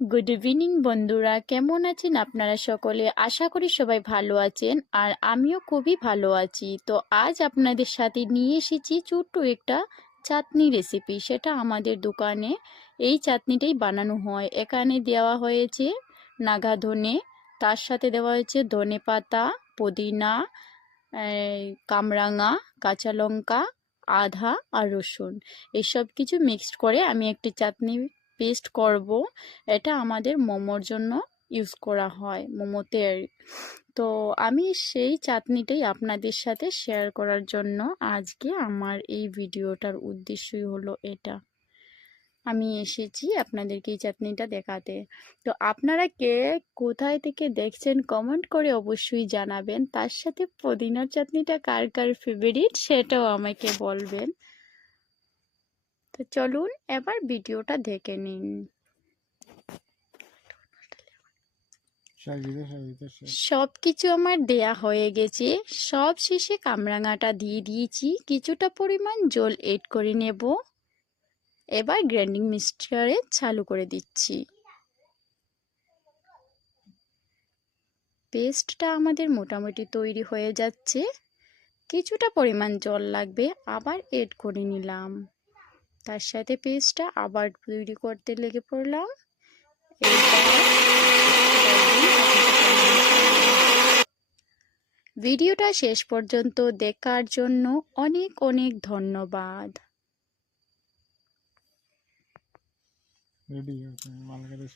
Good evening বন্ধুরা, কেমন আছেন আপনারা সকলে? আশা করি সবাই ভালো আছেন, আর আমিও খুবই ভালো আছি। তো আজ আপনাদের সাথে নিয়ে এসেছি ছোট্ট একটা চাটনি রেসিপি। সেটা আমাদের দোকানে এই চাটনিটাই বানানো হয়। এখানে দেওয়া হয়েছে নাগা ধনে, তার সাথে দেওয়া হয়েছে ধনে পাতা, পুদিনা, কামরাঙা, কাঁচা লঙ্কা, আদা আর রসুন। এসব কিছু মিক্সড করে আমি একটি চাটনি পেস্ট করব। এটা আমাদের মোমোর জন্য ইউজ করা হয়, মোমোতে। তো আমি সেই চাটনিটাই আপনাদের সাথে শেয়ার করার জন্য আজকে আমার এই ভিডিওটার উদ্দেশ্যই হলো এটা। আমি এসেছি আপনাদেরকে এই চাটনিটা দেখাতে। তো আপনারা কে কোথায় থেকে দেখছেন কমেন্ট করে অবশ্যই জানাবেন। তার সাথে পুদিনার চাটনিটা কার কার ফেভারিট সেটাও আমাকে বলবেন। তো চলুন এবার ভিডিওটা দেখে নিন। সব কিছু আমার দেয়া হয়ে গেছে। সব শেষে কামরাঙাটা দিয়ে দিয়েছি, কিছুটা পরিমাণ জল এড করে নেব। এবার গ্রাইন্ডিং মিক্সচারে চালু করে দিচ্ছি। পেস্টটা আমাদের মোটামুটি তৈরি হয়ে যাচ্ছে। কিছুটা পরিমাণ জল লাগবে, আবার এড করে নিলাম। তার সাথে পেস্টটা আবার তৈরি করতে লেগে পড়লাম। ভিডিওটা শেষ পর্যন্ত দেখার জন্য অনেক অনেক ধন্যবাদ। রেডি, মালগাড়ি